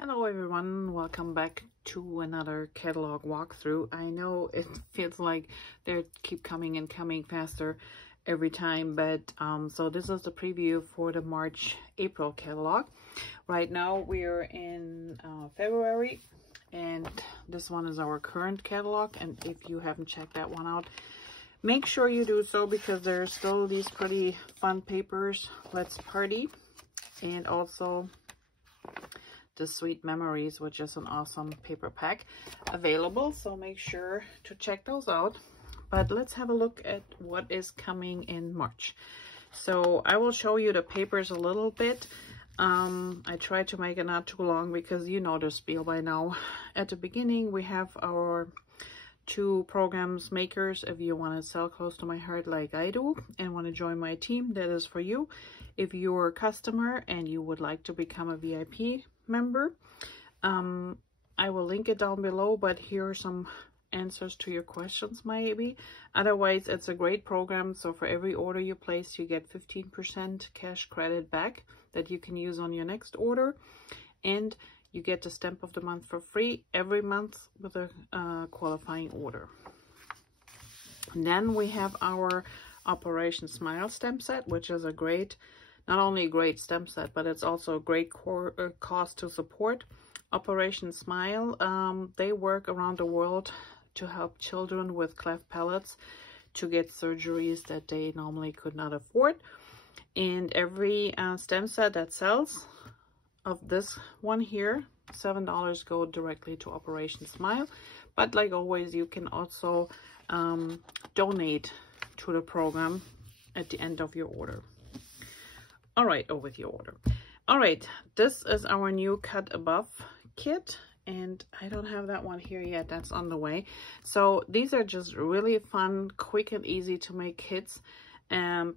Hello everyone, welcome back to another catalog walkthrough. I know it feels like they keep coming and coming faster every time, but so this is the preview for the March-April catalog. Right now we're in February, and this one is our current catalog, and if you haven't checked that one out, make sure you do so because there's still these pretty fun papers. Let's Party, and also the Sweet Memories, which is an awesome paper pack available, so make sure to check those out. But let's have a look at what is coming in March. So I will show you the papers a little bit. I try to make it not too long because you know the spiel by now. At the beginning we have our two programs makers. If you want to sell close to my heart like I do and want to join my team, that is for you. If you're a customer and you would like to become a VIP member, I will link it down below, but here are some answers to your questions maybe. Otherwise, it's a great program. So for every order you place, you get 15% cash credit back that you can use on your next order, and you get the stamp of the month for free every month with a qualifying order. And then we have our Operation Smile stamp set, which is a great, not only a great stamp set, but it's also a great cause to support. Operation Smile, they work around the world to help children with cleft palates to get surgeries that they normally could not afford. And every stamp set that sells of this one here, $7 go directly to Operation Smile. But like always, you can also donate to the program at the end of your order. All right, or with your order. All right, this is our new Cut Above kit, and I don't have that one here yet. That's on the way. So these are just really fun, quick and easy to make kits,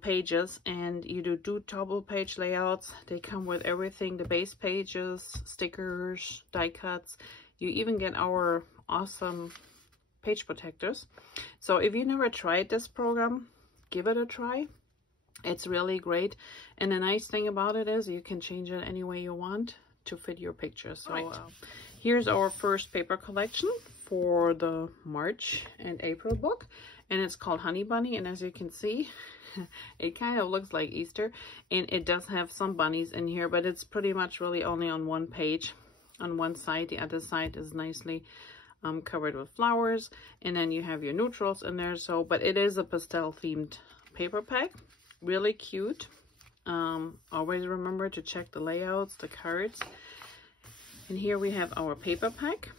pages, and you do double page layouts. They come with everything, the base pages, stickers, die cuts. You even get our awesome page protectors. So if you never tried this program, give it a try. It's really great, and the nice thing about it is you can change it any way you want to fit your picture. So here's our first paper collection for the March and April book, and it's called Honey Bunny. And as you can see, it kind of looks like Easter, and it does have some bunnies in here, but it's pretty much really only on one page. On one side, the other side is nicely covered with flowers, and then you have your neutrals in there. So, but it is a pastel themed paper pack. Really cute. Always remember to check the layouts, the cards. And here we have our paper pack,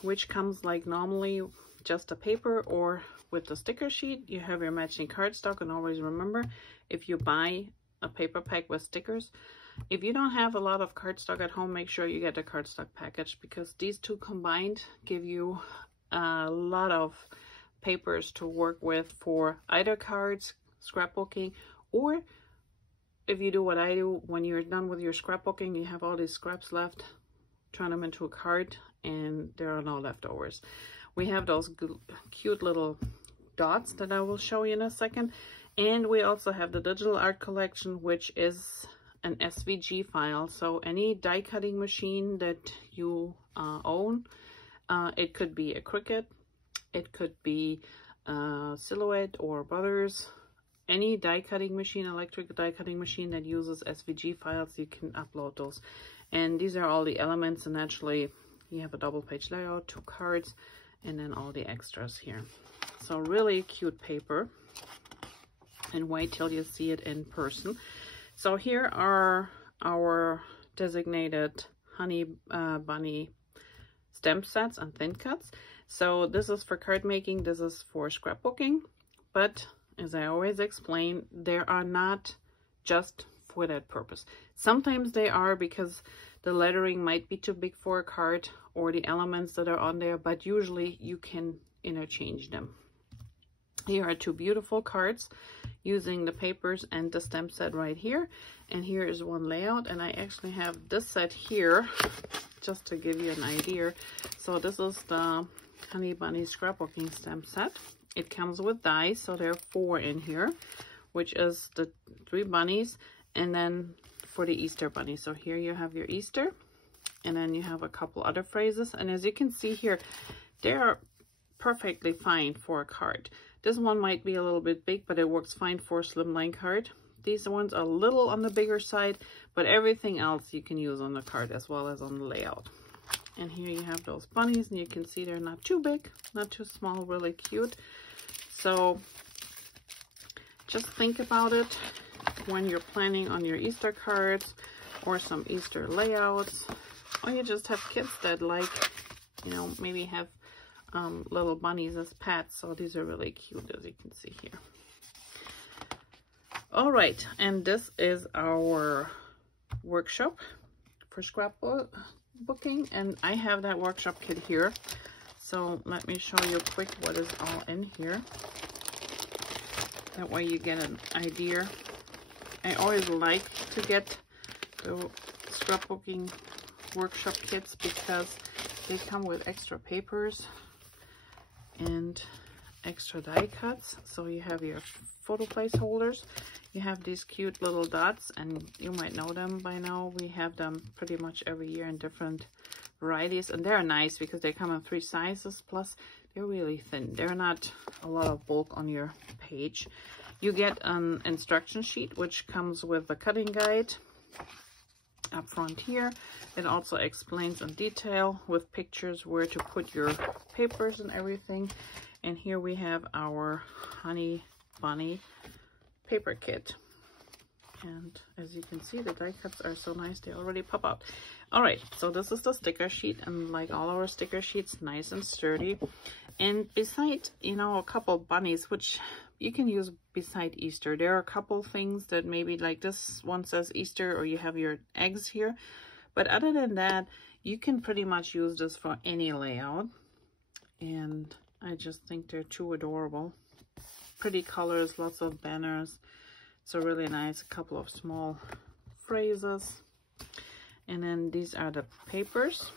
which comes like normally just a paper or with the sticker sheet. You have your matching cardstock, and always remember, if you buy a paper pack with stickers, if you don't have a lot of cardstock at home, make sure you get the cardstock package, because these two combined give you a lot of papers to work with for either cards, scrapbooking, or if you do what I do, when you're done with your scrapbooking, you have all these scraps left, turn them into a card, and there are no leftovers. We have those cute little dots that I will show you in a second. And we also have the digital art collection, which is an SVG file. So any die cutting machine that you own, it could be a Cricut, it could be Silhouette or Brothers. Any die cutting machine, electric die cutting machine that uses SVG files, you can upload those. And these are all the elements, and actually you have a double page layout, 2 cards, and then all the extras here. So really cute paper, and wait till you see it in person. So here are our designated Honey Bunny stamp sets and thin cuts. So this is for card making, this is for scrapbooking, but as I always explain, they are not just for that purpose. Sometimes they are because the lettering might be too big for a card or the elements that are on there, but usually you can interchange them. Here are 2 beautiful cards using the papers and the stamp set right here. And here is one layout, and I actually have this set here just to give you an idea. So this is the Honey Bunny scrapbooking stamp set. It comes with dies, so there are 4 in here, which is the 3 bunnies, and then for the Easter bunny. So here you have your Easter, And then you have a couple other phrases. And as you can see here, they are perfectly fine for a card. This one might be a little bit big, but it works fine for a slimline card. These ones are a little on the bigger side, but everything else you can use on the card as well as on the layout. And here you have those bunnies, and you can see they're not too big, not too small, really cute. So just think about it when you're planning on your Easter cards or some Easter layouts, or you just have kids that like, you know, maybe have little bunnies as pets. So these are really cute, as you can see here. All right, and this is our workshop for scrapbooking, and I have that workshop kit here. So let me show you quick what is all in here. That way you get an idea. I always like to get the scrapbooking workshop kits because they come with extra papers and extra die cuts. So you have your photo placeholders. You have these cute little dots, and you might know them by now. We have them pretty much every year in different varieties, and they're nice because they come in 3 sizes, plus they're really thin. They're not a lot of bulk on your page. You get an instruction sheet which comes with a cutting guide up front here. It also explains in detail with pictures where to put your papers and everything. And here we have our Honey Bunny paper kit, and as you can see, the die cuts are so nice, they already pop out. All right, so this is the sticker sheet, and like all our sticker sheets, nice and sturdy. And beside, you know, a couple bunnies which you can use beside Easter, there are a couple things that maybe, like this one says Easter, or you have your eggs here, but other than that, you can pretty much use this for any layout. And I just think they're too adorable. Pretty colors, lots of banners. So really nice. A couple of small phrases. And then these are the papers.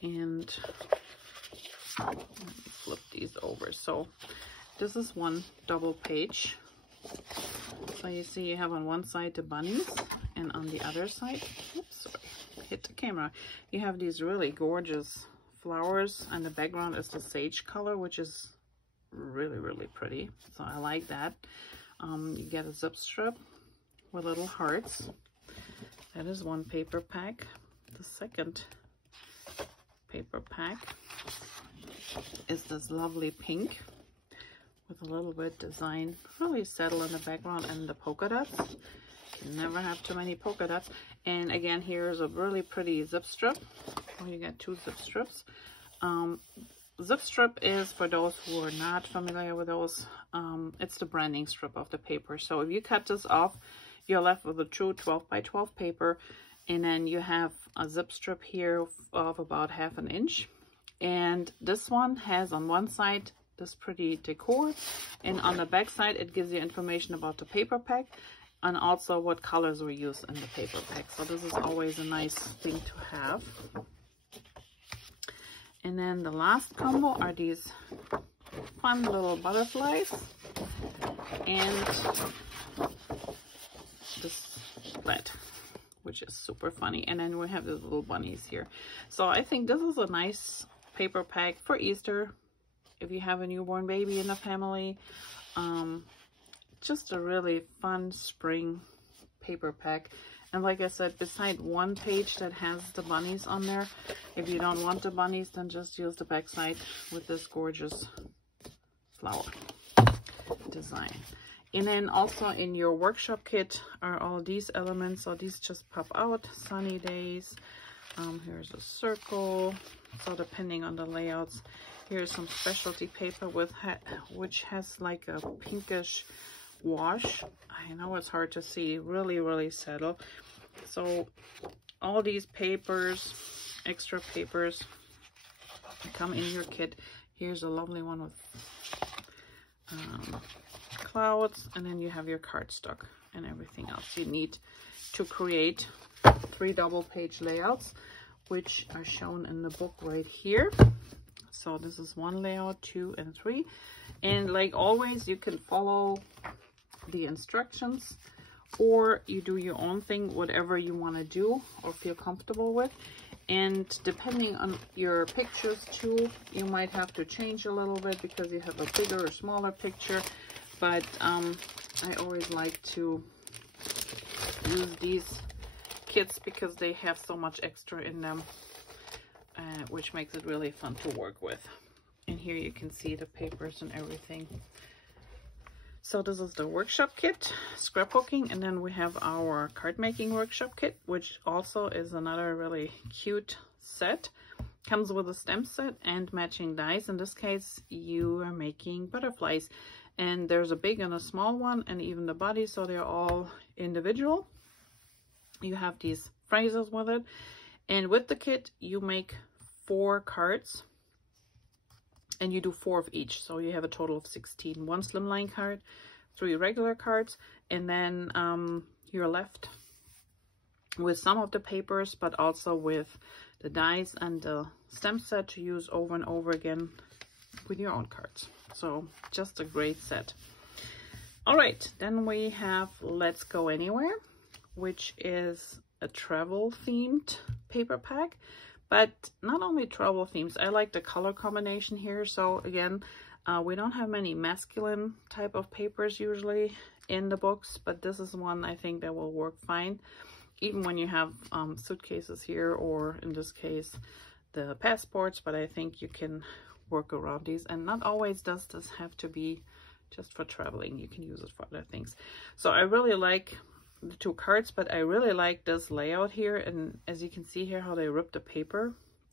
And let me flip these over. So this is one double page. So you see you have on one side the bunnies, and on the other side, oops, sorry, hit the camera, you have these really gorgeous flowers, and the background is the sage color, which is really pretty. So I like that. You get a zip strip with little hearts. That is one paper pack. The second paper pack is this lovely pink with a little bit design, really settle in the background, and the polka dots. You never have too many polka dots. And again, here's a really pretty zip strip. Well, you get 2 zip strips. Zip strip is, for those who are not familiar with those, it's the branding strip of the paper. So if you cut this off, you're left with a true 12 by 12 paper, and then you have a zip strip here of about 1/2 inch. And this one has on one side this pretty decor, and on the back side it gives you information about the paper pack and also what colors were used in the paper pack. So this is always a nice thing to have. And then the last combo are these fun little butterflies and this sled, which is super funny. And then we have the little bunnies here. So I think this is a nice paper pack for Easter if you have a newborn baby in the family. Just a really fun spring paper pack. And like I said, beside one page that has the bunnies on there, if you don't want the bunnies, then just use the back side with this gorgeous flower design. And then also in your workshop kit are all these elements. So these just pop out. Sunny days. Here's a circle. So depending on the layouts, here's some specialty paper with which has like a pinkish wash. I know it's hard to see, really subtle. So all these papers, extra papers, come in your kit. Here's a lovely one with clouds, and then you have your cardstock and everything else you need to create 3 double page layouts, which are shown in the book right here. So this is 1 layout, 2 and 3. And like always, you can follow the instructions, or you do your own thing, whatever you want to do or feel comfortable with. And depending on your pictures too, you might have to change a little bit because you have a bigger or smaller picture. But I always like to use these kits because they have so much extra in them, which makes it really fun to work with. And here you can see the papers and everything. So this is the workshop kit, scrapbooking, and then we have our card making workshop kit, which also is another really cute set. Comes with a stamp set and matching dies. In this case, you are making butterflies, and there's a big and a small one, and even the body, so they're all individual. You have these phrases with it, and with the kit, you make 4 cards. And you do 4 of each, so you have a total of 16. 1 slimline card, 3 regular cards, and then you're left with some of the papers, but also with the dies and the stamp set to use over and over again with your own cards. So just a great set. All right, then we have Let's Go Anywhere, which is a travel themed paper pack. But not only travel themes, I like the color combination here. So again, we don't have many masculine type of papers usually in the books, but this is one I think that will work fine. Even when you have suitcases here, or in this case, the passports, but I think you can work around these. And not always does this have to be just for traveling. You can use it for other things. So I really like the 2 cards, but I really like this layout here, and as you can see here how they rip the paper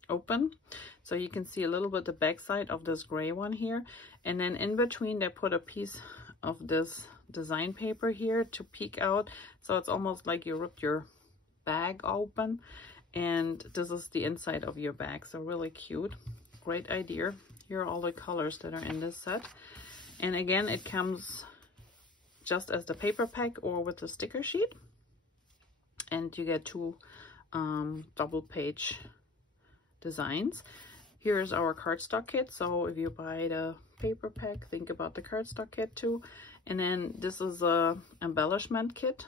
open, so you can see a little bit the back side of this gray one here, and then in between they put a piece of this design paper here to peek out, so it's almost like you ripped your bag open, and this is the inside of your bag. So really cute, great idea. Here are all the colors that are in this set, and again it comes just as the paper pack or with the sticker sheet, and you get 2 double page designs. Here's our cardstock kit, so if you buy the paper pack, think about the cardstock kit too. And then this is a embellishment kit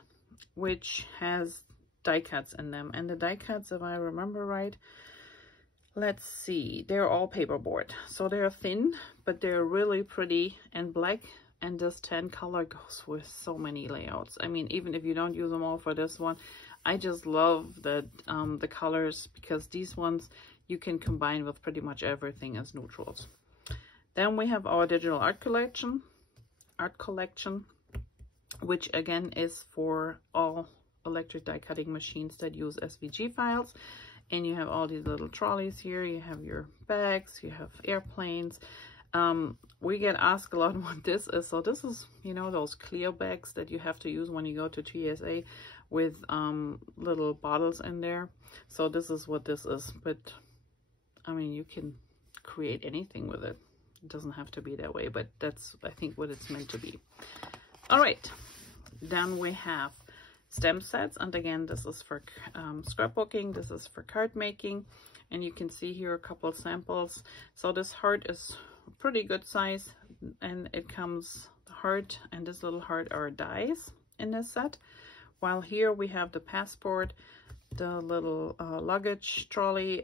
which has die cuts in them, and the die cuts, if I remember right, let's see, they're all paperboard, so they're thin but they're really pretty and black. And this tan color goes with so many layouts. I mean, even if you don't use them all for this one, I just love that the colors, because these ones you can combine with pretty much everything as neutrals. Then we have our digital art collection, which again is for all electric die cutting machines that use SVG files. And you have all these little trolleys here. You have your bags, you have airplanes. We get asked a lot what this is. So this is, you know, those clear bags that you have to use when you go to TSA with little bottles in there. So this is what this is. But I mean, you can create anything with it. It doesn't have to be that way, but that's, I think, what it's meant to be. All right, then we have stamp sets, and again, this is for scrapbooking, this is for card making, and you can see here a couple samples. So this heart is pretty good size, and it comes, the heart and this little heart are dies in this set, while here we have the passport, the little luggage trolley,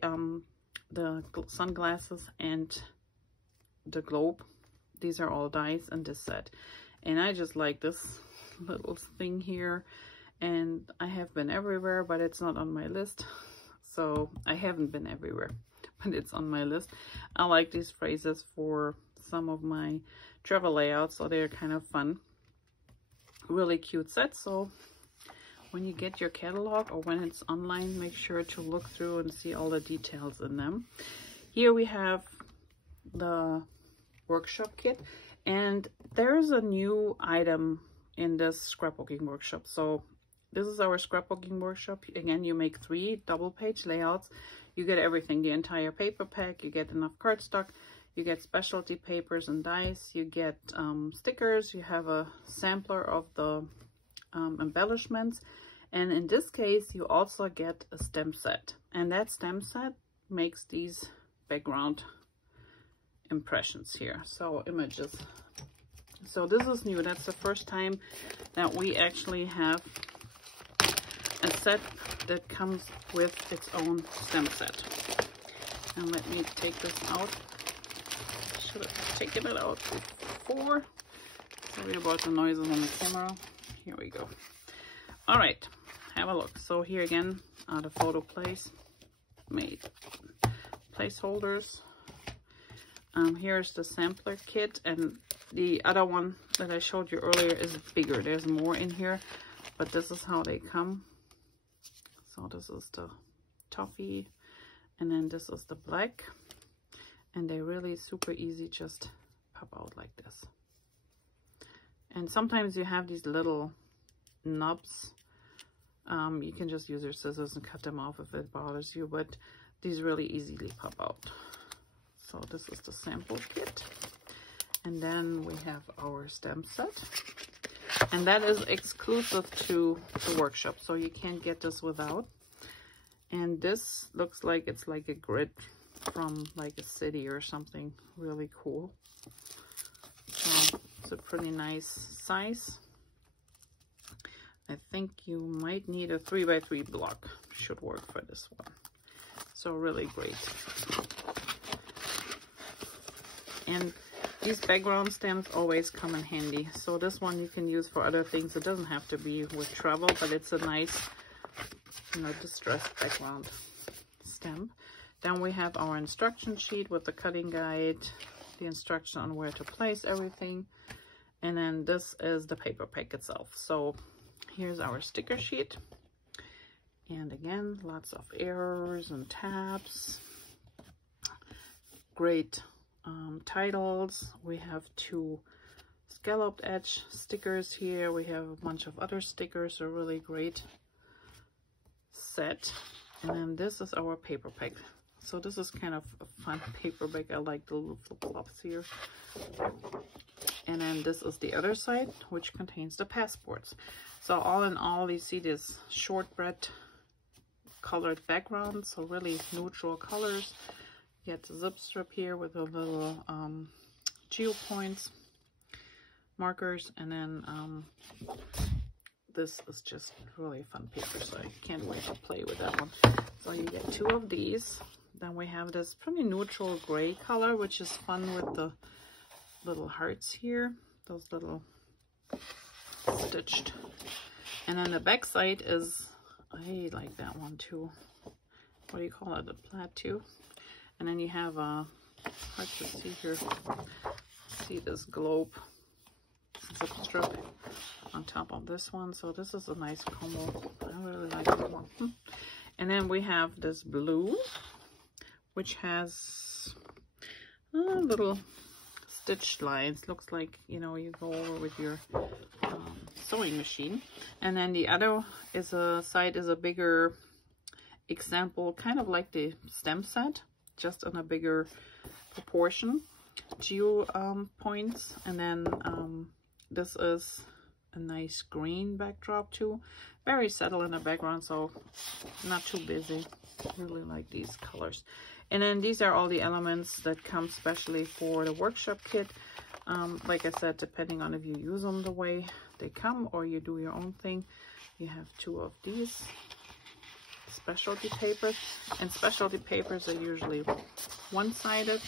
the sunglasses, and the globe. These are all dies in this set, and I just like this little thing here. And I have been everywhere, but it's not on my list. So I haven't been everywhere, but it's on my list. I like these phrases for some of my travel layouts, so they're kind of fun. Really cute set. So when you get your catalog or when it's online, make sure to look through and see all the details in them. Here we have the workshop kit, and there's a new item in this scrapbooking workshop. So this is our scrapbooking workshop. Again, you make 3 double page layouts. You get everything, the entire paper pack, you get enough cardstock, you get specialty papers and dies, you get stickers, you have a sampler of the embellishments, and in this case you also get a stamp set, and that stamp set makes these background impressions here, so images. So this is new. That's the first time that we actually have a set that comes with its own stem set. And let me take this out. Should have taken it out before. Sorry about the noises on the camera. Here we go. All right, have a look. So here again are the photo made placeholders. Here's the sampler kit, and the other one that I showed you earlier is bigger. There's more in here, but this is how they come. So this is the toffee, and then this is the black, and they're really super easy, just pop out like this. And sometimes you have these little nubs. You can just use your scissors and cut them off if it bothers you, but these really easily pop out. So this is the sample kit, and then we have our stem set, and that is exclusive to the workshop, so you can't get this without. And this looks like it's like a grid from like a city or something. Really cool. So it's a pretty nice size. I think you might need a 3x3 block. Should work for this one. So really great. And these background stems always come in handy. So this one you can use for other things. It doesn't have to be with travel, but it's a nice, you know, distressed background stem. Then we have our instruction sheet with the cutting guide, the instruction on where to place everything. And then this is the paper pack itself. So here's our sticker sheet. And again, lots of errors and tabs. Great titles. We have 2 scalloped edge stickers here. We have a bunch of other stickers, a really great set. And then this is our paper pack. So this is kind of a fun paper bag. I like the little flip-flops here. And then this is the other side, which contains the passports. So all in all, you see this shortbread colored background, so really neutral colors. You get the zip strip here with a little geo points, markers, and then this is just really fun paper, so I can't wait to play with that one. So you get 2 of these. Then we have this pretty neutral gray color, which is fun with the little hearts here, those little stitched. And then the back side is, I like that one too. What do you call it? The plaid too. And then you have hard to see here. See this globe zip strip on top of this one. So this is a nice combo. I really like that one. And then we have this blue, which has little stitched lines. Looks like, you know, you go over with your sewing machine. And then the other is a bigger example, kind of like the stem set, just in a bigger proportion. Geo points. And then this is a nice green backdrop too. Very subtle in the background, so not too busy. Really like these colors. And then these are all the elements that come specially for the workshop kit. Like I said, depending on if you use them the way they come or you do your own thing. You have 2 of these specialty papers, and specialty papers are usually one-sided.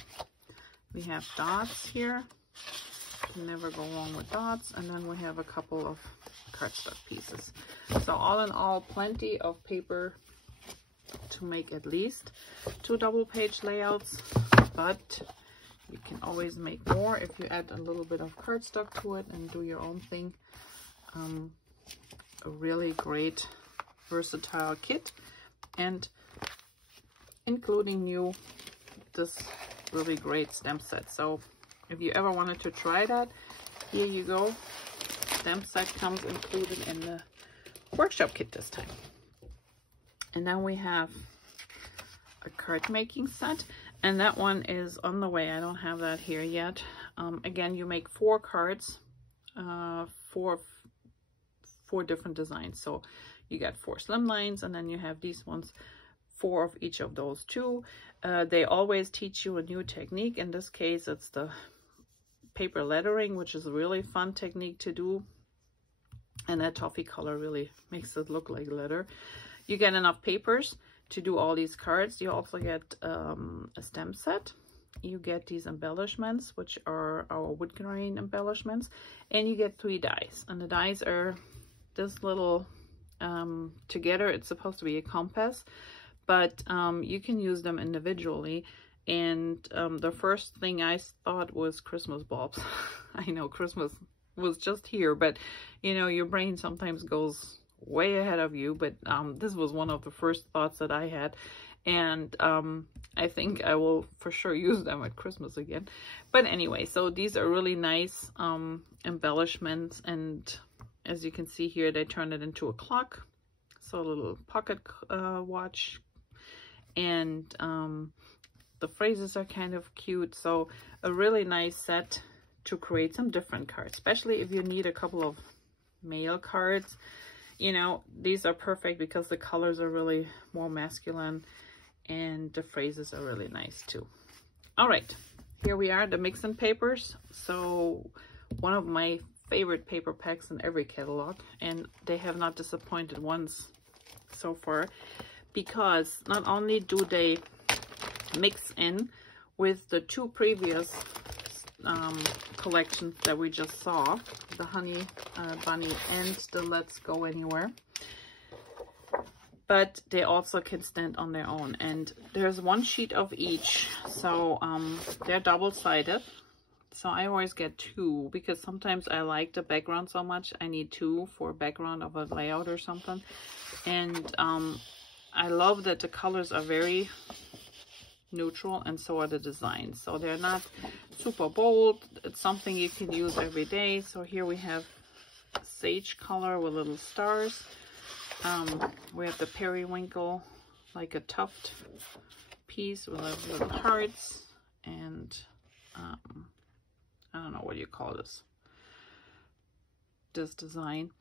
We have dots here. You never go wrong with dots. And then we have a couple of cardstock pieces. So all in all, plenty of paper to make at least 2 double-page layouts, but you can always make more if you add a little bit of cardstock to it and do your own thing. A really great versatile kit, and including this really great stem set. So if you ever wanted to try that, here you go. Stem set comes included in the workshop kit this time. And then we have a card making set, and that one is on the way. I don't have that here yet. Again, you make 4 cards, 4 different designs. So you got 4 slim lines, and then you have these ones, 4 of each of those 2. They always teach you a new technique. In this case, it's the paper lettering, which is a really fun technique to do. And that toffee color really makes it look like leather. You get enough papers to do all these cards. You also get a stem set. You get these embellishments, which are our wood grain embellishments. And you get 3 dies. And the dies are this little, together it's supposed to be a compass. But you can use them individually. And the first thing I thought was Christmas bulbs. I know Christmas was just here, but you know, your brain sometimes goes way ahead of you. But this was one of the first thoughts that I had, and I think I will for sure use them at Christmas again. But anyway, so these are really nice embellishments, and as you can see here, they turn it into a clock, so a little pocket watch, and the phrases are kind of cute. So a really nice set to create some different cards, especially if you need a couple of male cards. You know, these are perfect because the colors are really more masculine and the phrases are really nice too. All right, here we are, the mix-in papers. So one of my favorite paper packs in every catalog, and they have not disappointed once so far, because not only do they mix in with the 2 previous collections that we just saw, the Honey Bunny and the Let's Go Anywhere, but they also can stand on their own. And there's 1 sheet of each, so they're double-sided. So I always get 2 because sometimes I like the background so much I need 2 for background of a layout or something. And I love that the colors are very neutral, and so are the designs. So they're not super bold. It's something you can use every day. So here we have sage color with little stars. We have the periwinkle, like a tuft piece with little hearts, and I don't know what you call this design.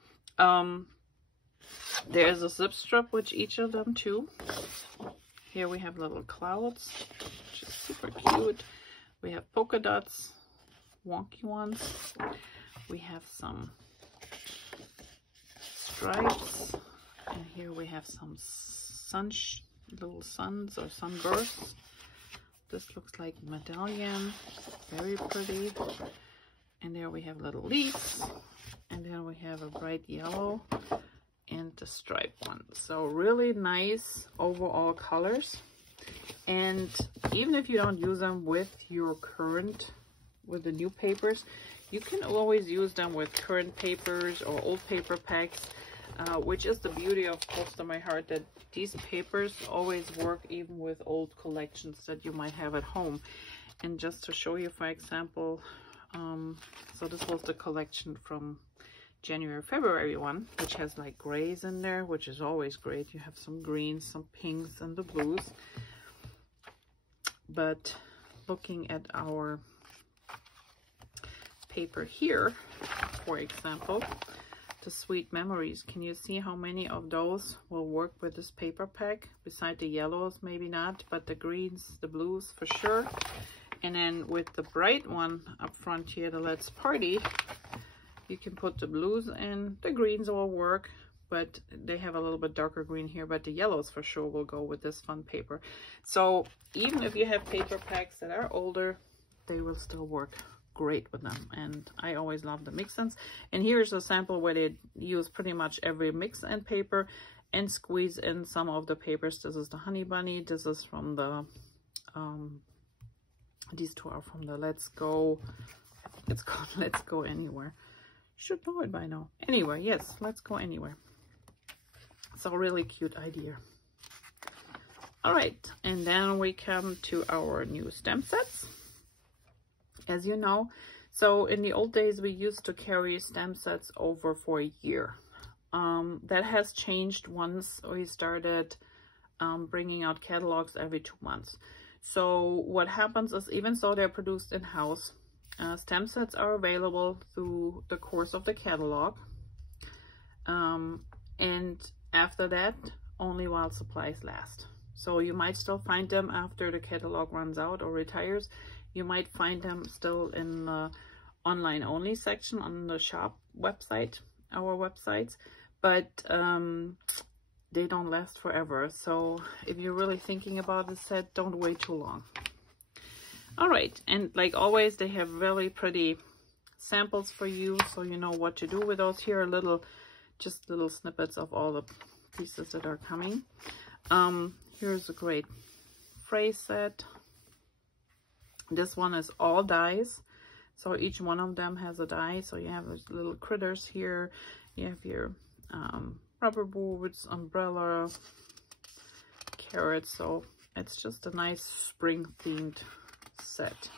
There's a zip strip with each of them too. Here we have little clouds, which is super cute. We have polka dots, wonky ones. We have some stripes. And here we have some little suns or sunbursts. This looks like medallion, very pretty. And there we have little leaves. And then we have a bright yellow and the striped one. So really nice overall colors. And even if you don't use them with your with the new papers, you can always use them with current papers or old paper packs, which is the beauty of Close to My Heart, that these papers always work even with old collections that you might have at home. And just to show you, for example, so this was the collection from January, February one, which has like grays in there, which is always great. You have some greens, some pinks, and the blues. But looking at our paper here, for example, the Sweet Memories, can you see how many of those will work with this paper pack? Beside the yellows, maybe not, but the greens, the blues for sure. And then with the bright one up front here, the Let's Party, you can put the blues in. The greens will work, but they have a little bit darker green here, but the yellows for sure will go with this fun paper. So even if you have paper packs that are older, they will still work great with them. And I always love the mix-ins. And here's a sample where they use pretty much every mix-in paper and squeeze in some of the papers. This is the Honey Bunny. This is from the these 2 are from the Let's Go. It's called Let's Go Anywhere. Should know it by now. Anyway, yes, Let's Go Anywhere. It's a really cute idea. All right, and then we come to our new stem sets. As you know, so in the old days, we used to carry stem sets over for a year. That has changed once we started bringing out catalogs every 2 months. So what happens is, even though they're produced in-house, stem sets are available through the course of the catalog. And after that, only while supplies last. So you might still find them after the catalog runs out or retires. You might find them still in online only section on the shop website, our websites, but they don't last forever. So if you're really thinking about the set, don't wait too long. All right, and like always, they have really pretty samples for you, so you know what to do with those. Here are just little snippets of all the pieces that are coming. Here's a great phrase set. This one is all dies, so each one of them has a die. So you have those little critters here, you have your rubber boots, umbrella, carrots. So it's just a nice spring themed set.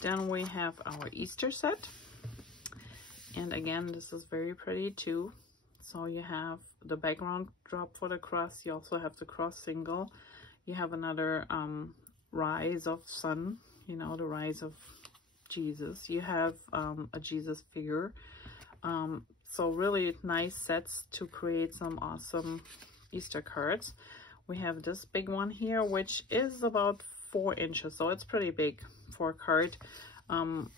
Then we have our Easter set, and again, this is very pretty too. So you have the background drop for the cross, you also have the cross single, you have another rise of sun, you know, the rise of Jesus, you have a Jesus figure. So really nice sets to create some awesome Easter cards. We have this big one here, which is about 4 inches, so it's pretty big for a card. On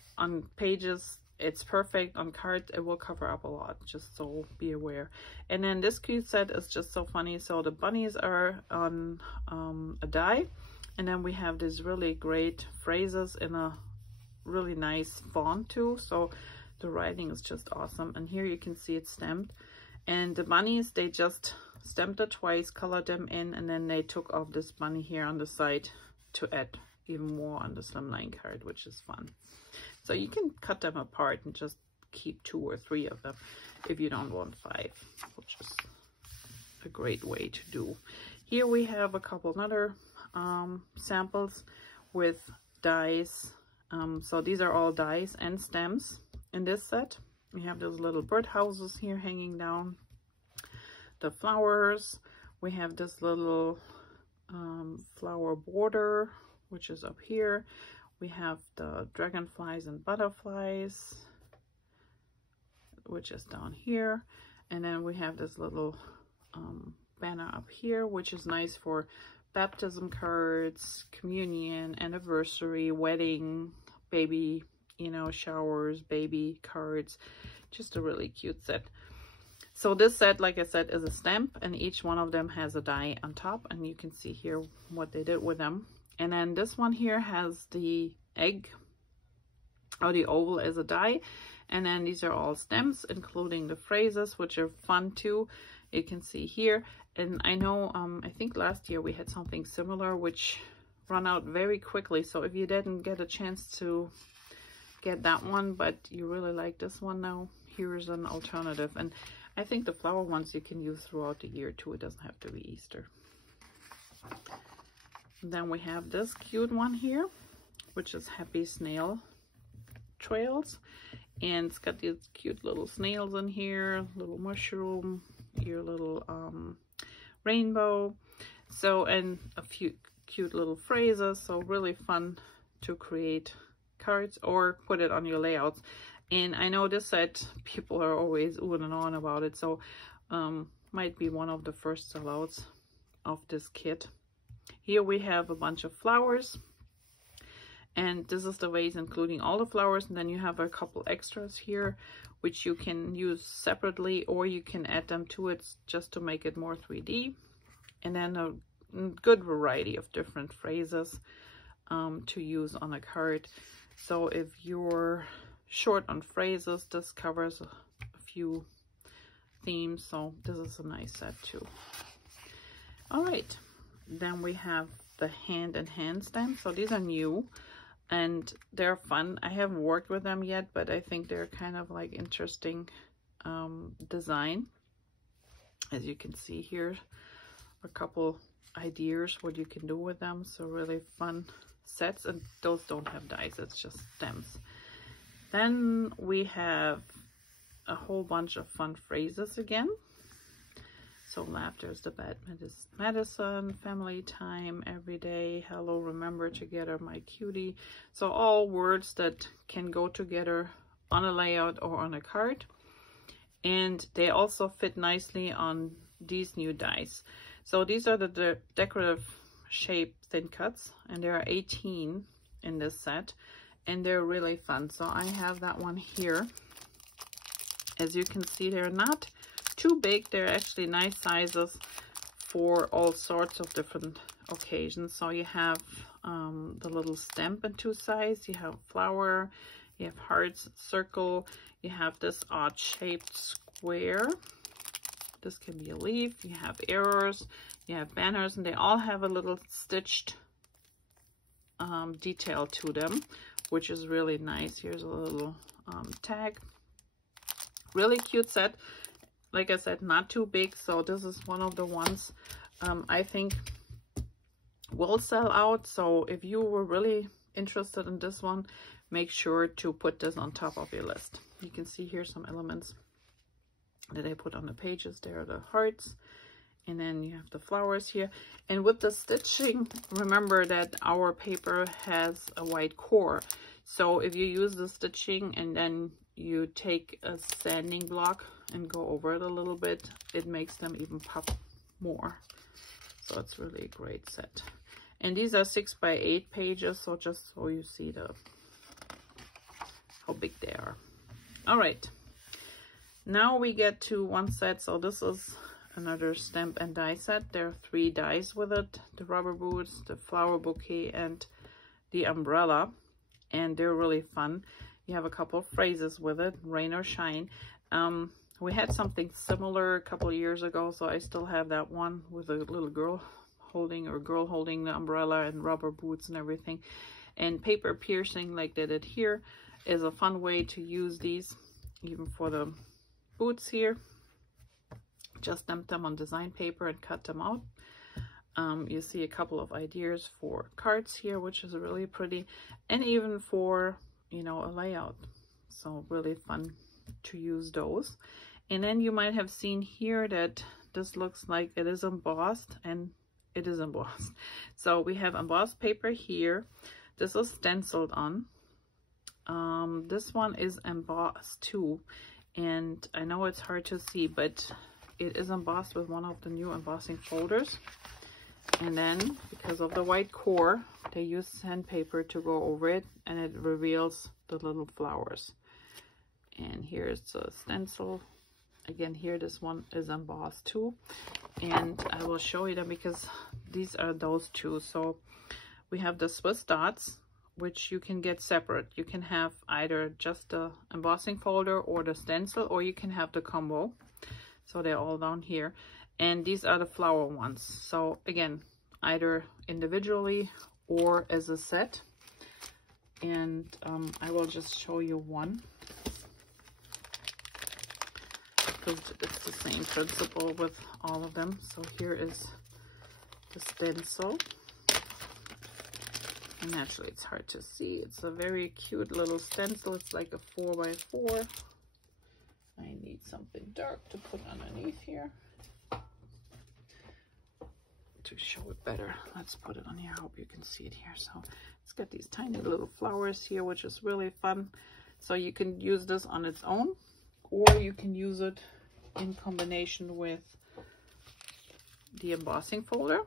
pages it's perfect, on cards it will cover up a lot, just so be aware. And then this cute set is just so funny. So the bunnies are on a die, and then we have these really great phrases in a really nice font too, so the writing is just awesome. And here you can see it's stamped, and the bunnies, they just stamped it twice, colored them in, and then they took off this bunny here on the side to add even more on the slimline card, which is fun. So you can cut them apart and just keep 2 or 3 of them if you don't want 5, which is a great way to do. Here we have a couple other samples with dies. So these are all dies and stems in this set. We have those little bird houses here hanging down, the flowers. We have this little flower border, which is up here. We have the dragonflies and butterflies, which is down here. And then we have this little banner up here, which is nice for baptism cards, communion, anniversary, wedding, baby, you know, showers, baby cards. Just a really cute set. So this set, like I said, is a stamp, and each one of them has a die on top, and you can see here what they did with them. And then this one here has the egg, or the oval, as a die. And then these are all stems, including the phrases, which are fun too. You can see here. And I know, I think last year we had something similar, which run out very quickly. So if you didn't get a chance to get that one, but you really like this one now, here's an alternative. And I think the flower ones you can use throughout the year too. It doesn't have to be Easter. Then we have this cute one here, which is Happy Snail Trails. And it's got these cute little snails in here, little mushroom, your little rainbow. So, and a few cute little phrases. So really fun to create cards or put it on your layouts. And I know this set, people are always oohing and on about it. So might be one of the first sellouts of this kit. Here we have a bunch of flowers, and this is the vase including all the flowers. And then you have a couple extras here, which you can use separately, or you can add them to it just to make it more 3D. And then a good variety of different phrases to use on a card. So if you're short on phrases, this covers a few themes, so this is a nice set too. All right, then we have the hand in hand stamps. So these are new and they're fun. I haven't worked with them yet, but I think they're kind of like interesting design. As you can see here, a couple ideas what you can do with them. So really fun sets, and those don't have dies, it's just stems. Then we have a whole bunch of fun phrases again. So laughter is the bad medicine, family time, every day, hello, remember together, my cutie. So all words that can go together on a layout or on a card. And they also fit nicely on these new dies. So these are the decorative shape thin cuts, and there are 18 in this set. and they're really fun. So I have that one here. As you can see, they're not too big. They're actually nice sizes for all sorts of different occasions. So you have the little stamp in two sides, you have flower, you have hearts, circle, you have this odd shaped square. This can be a leaf, you have arrows, you have banners, and they all have a little stitched detail to them, which is really nice. Here's a little tag. Really cute set. Like I said, not too big, so this is one of the ones I think will sell out. So if you were really interested in this one, make sure to put this on top of your list. You can see here some elements that I put on the pages. There are the hearts, and then you have the flowers here. And with the stitching, remember that our paper has a white core. So if you use the stitching and then you take a sanding block and go over it a little bit, it makes them even pop more. So it's really a great set. And these are 6 by 8 pages, so just so you see how big they are. All right, now we get to one set. So this is another stamp and die set. There are 3 dies with it: the rubber boots, the flower bouquet, and the umbrella. And they're really fun. You have a couple of phrases with it: rain or shine. We had something similar a couple of years ago, so I still have that one with a little girl holding the umbrella and rubber boots and everything. And paper piercing, like they did here, is a fun way to use these, even for the boots here. Just stamp them on design paper and cut them out. You see a couple of ideas for cards here, which is really pretty, and even for, you know, a layout. So really fun to use those. And then you might have seen here that this looks like it is embossed, and it is embossed. So we have embossed paper here. This is stenciled on. This one is embossed too, and I know it's hard to see, but it is embossed with one of the new embossing folders. And then, because of the white core, they use sandpaper to go over it, and it reveals the little flowers. And here's the stencil. Again, here, this one is embossed too. And I will show you them because these are those two. So we have the Swiss dots, which you can get separate. You can have either just the embossing folder or the stencil, or you can have the combo. So they're all down here. And these are the flower ones. So again, either individually or as a set. And I will just show you one, because it's the same principle with all of them. So here is the stencil. And naturally it's hard to see. It's a very cute little stencil. It's like a 4x4. I need something dark to put underneath here to show it better. Let's put it on here. I hope you can see it here. So it's got these tiny little flowers here, which is really fun. So you can use this on its own, or you can use it in combination with the embossing folder,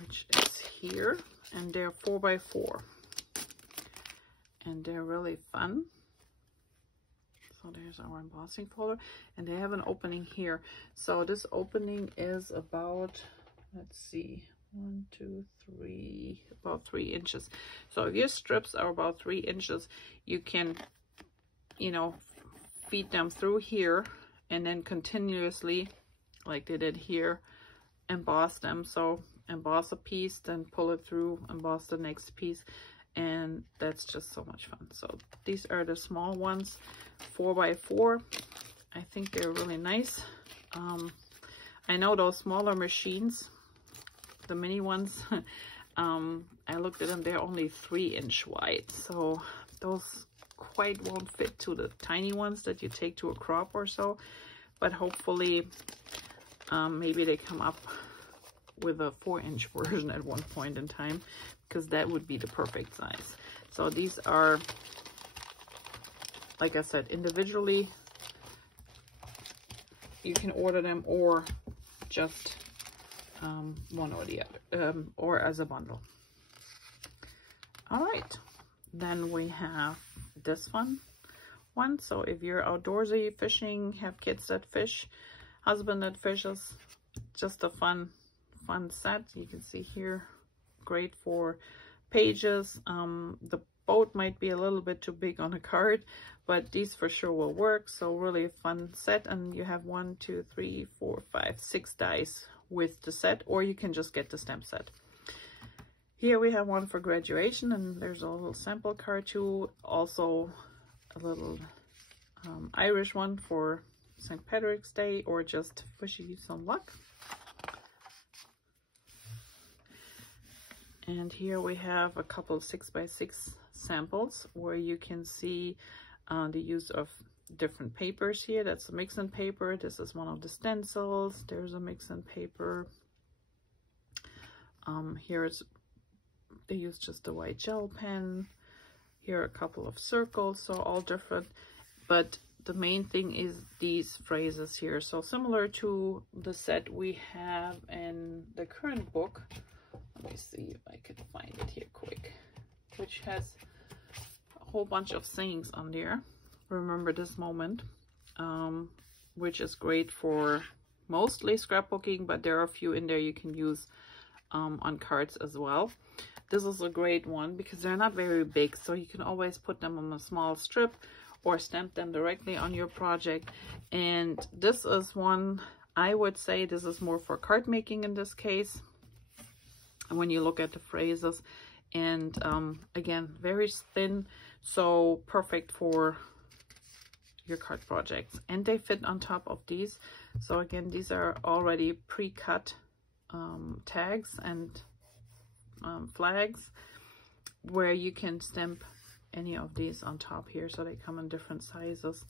which is here. And they're 4x4, and they're really fun. So there's our embossing folder, and they have an opening here. So this opening is about, let's see, 1, 2, 3, about 3 inches. So if your strips are about 3 inches, you can, you know, feed them through here and then continuously, like they did here, emboss them. So emboss a piece, then pull it through, emboss the next piece, and that's just so much fun. So these are the small ones, 4x4. I think they're really nice. I know those smaller machines, the mini ones, I looked at them, they're only 3-inch wide, so those quite won't fit to the tiny ones that you take to a crop or so. But hopefully maybe they come up with a 4-inch version at one point in time, because that would be the perfect size. So these are, like I said, individually. You can order them, or just one or the other, or as a bundle. All right, Then we have this one. So if you're outdoorsy fishing, have kids that fish, husband that fishes, just a fun set. You can see here, great for pages. The boat might be a little bit too big on a card, but these for sure will work. So really a fun set, and you have 1, 2, 3, 4, 5, 6 dice with the set, or you can just get the stamp set. Here we have one for graduation, and there's a little sample card too. Also a little Irish one for St. Patrick's Day, or just wish you some luck. And here we have a couple 6x6 samples where you can see the use of different papers here. That's a mix and paper. This is one of the stencils. There's a mix and paper. They use just a white gel pen. Here are a couple of circles, so all different. But the main thing is these phrases here. So similar to the set we have in the current book. Let me see if I can find it here quick. Which has a whole bunch of sayings on there. Remember this moment. Which is great for mostly scrapbooking, but there are a few in there you can use on cards as well. This is a great one because they're not very big, so you can always put them on a small strip or stamp them directly on your project. And this is one, I would say this is more for card making in this case, when you look at the phrases. And again, very thin, so perfect for your card projects. And they fit on top of these. So again, these are already pre-cut tags and flags where you can stamp any of these on top here. So they come in different sizes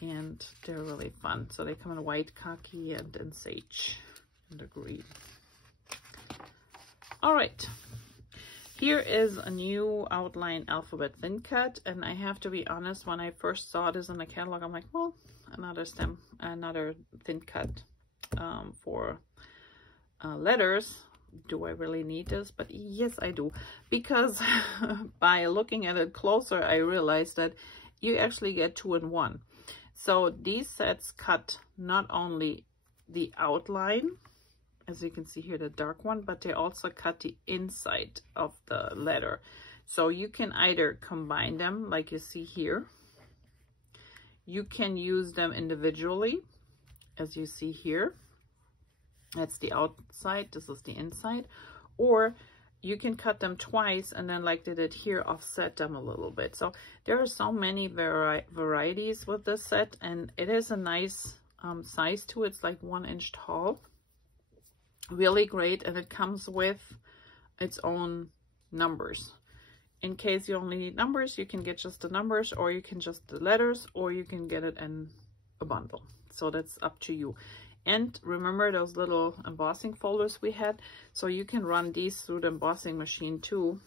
and they're really fun. So they come in white, khaki, and in sage and the green. All right, here is a new outline alphabet thin cut, and I have to be honest, when I first saw this in the catalog, I'm like, well, another thin cut for letters. Do I really need this? But yes, I do, because by looking at it closer, I realized that you actually get 2 in 1. So these sets cut not only the outline, as you can see here, the dark one, but they also cut the inside of the letter. So you can either combine them like you see here. You can use them individually, as you see here. That's the outside, this is the inside. Or you can cut them twice and then, like they did here, offset them a little bit. So there are so many varieties with this set, and it is a nice size too. It's like 1 inch tall. Really great, and it comes with its own numbers. In case you only need numbers, you can get just the numbers, or you can just the letters, or you can get it in a bundle. So that's up to you. And remember those little embossing folders we had? So you can run these through the embossing machine too,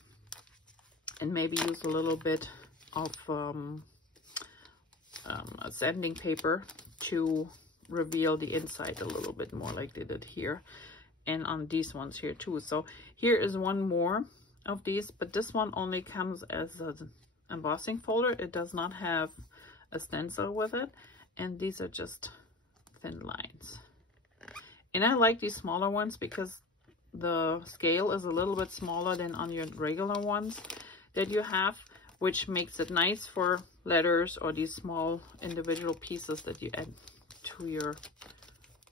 and maybe use a little bit of sanding paper to reveal the inside a little bit more, like they did here, and on these ones here too. So here is one more of these, but this one only comes as an embossing folder. It does not have a stencil with it, and these are just thin lines. And I like these smaller ones because the scale is a little bit smaller than on your regular ones that you have, which makes it nice for letters or these small individual pieces that you add to your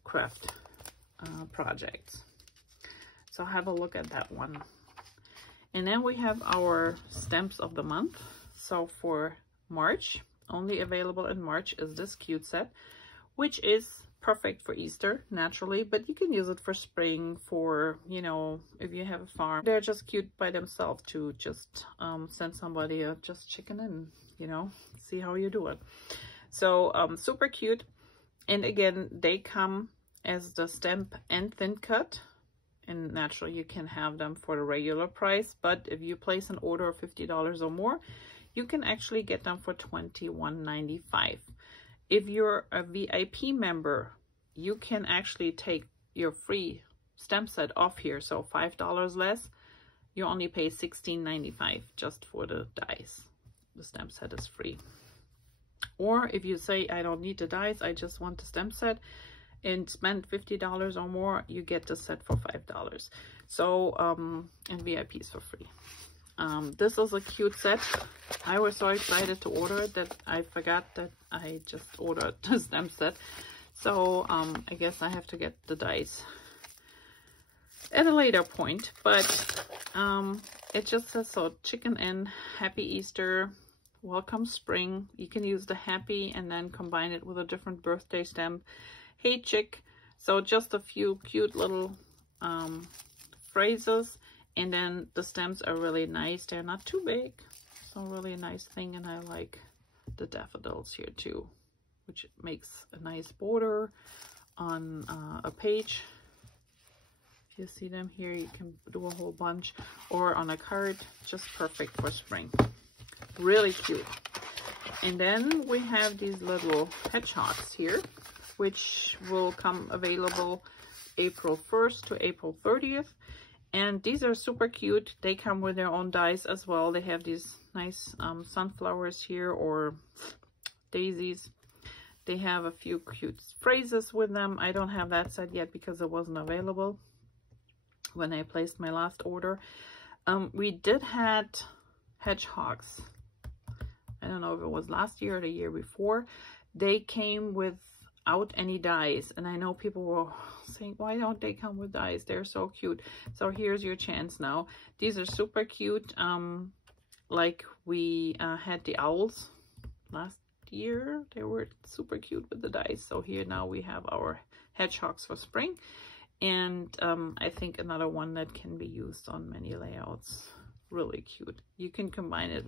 craft projects. So have a look at that one. And then we have our stamps of the month. So for March, only available in March, is this cute set, which is perfect for Easter naturally, but you can use it for spring, for, you know, if you have a farm. They're just cute by themselves to just send somebody a just chicken and, you know, see how you do it. So super cute. And again, they come as the stamp and thin cut, and naturally you can have them for the regular price, but if you place an order of $50 or more, you can actually get them for $21.95. If you're a VIP member, you can actually take your free stamp set off here, so $5 less, you only pay $16.95 just for the dies. The stamp set is free. Or if you say, I don't need the dies, I just want the stamp set, and spend $50 or more, you get the set for $5. So, and VIPs for free. This is a cute set. I was so excited to order it that I forgot that I just ordered the stamp set. So, I guess I have to get the dies at a later point. But, it just says so, chicken in, happy Easter, welcome spring. You can use the happy and then combine it with a different birthday stamp. Hey chick. So just a few cute little phrases, and then the stamps are really nice. They're not too big, so really a nice thing. And I like the daffodils here too, which makes a nice border on a page. If you see them here, you can do a whole bunch, or on a card. Just perfect for spring. Really cute. And then we have these little hedgehogs here, which will come available April 1st to April 30th. And these are super cute. They come with their own dies as well. They have these nice sunflowers here, or daisies. They have a few cute phrases with them. I don't have that set yet because it wasn't available when I placed my last order. We did had hedgehogs. I don't know if it was last year or the year before. They came without any dies, and I know people were saying, why don't they come with dies? They're so cute. So here's your chance now. These are super cute. Like we had the owls last year. They were super cute with the dies. So here now we have our hedgehogs for spring, and I think another one that can be used on many layouts. Really cute. You can combine it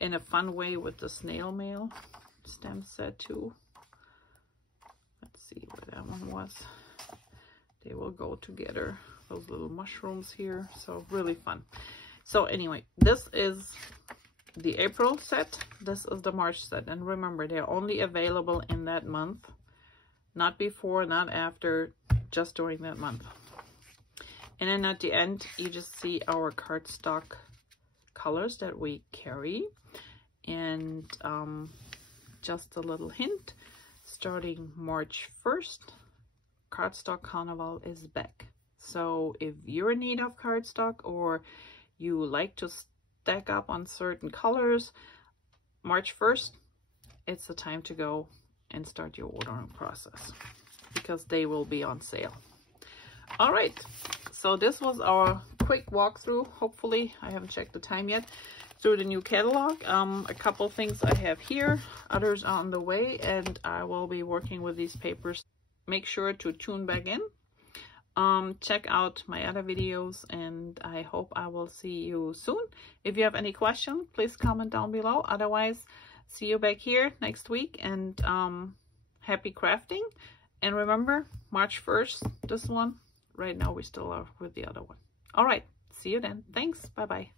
in a fun way with the snail mail stamp set too. Let's see where that one was. They will go together, those little mushrooms here. So really fun. So anyway, this is the April set. This is the March set. And remember, they're only available in that month. Not before, not after, just during that month. And then at the end, you just see our cardstock colors that we carry. And just a little hint, starting March 1st, Cardstock Carnival is back. So if you're in need of cardstock, or you like to stack up on certain colors, March 1st, it's the time to go and start your ordering process, because they will be on sale. All right, so this was our quick walkthrough. Hopefully, I haven't checked the time yet, through the new catalog. A couple things I have here, others are on the way, and I will be working with these papers. Make sure to tune back in. Check out my other videos, and I hope I will see you soon. If you have any questions, please comment down below. Otherwise, see you back here next week, and happy crafting. And remember, March 1st, this one. Right now we still are with the other one. All right, see you then. Thanks. Bye-bye.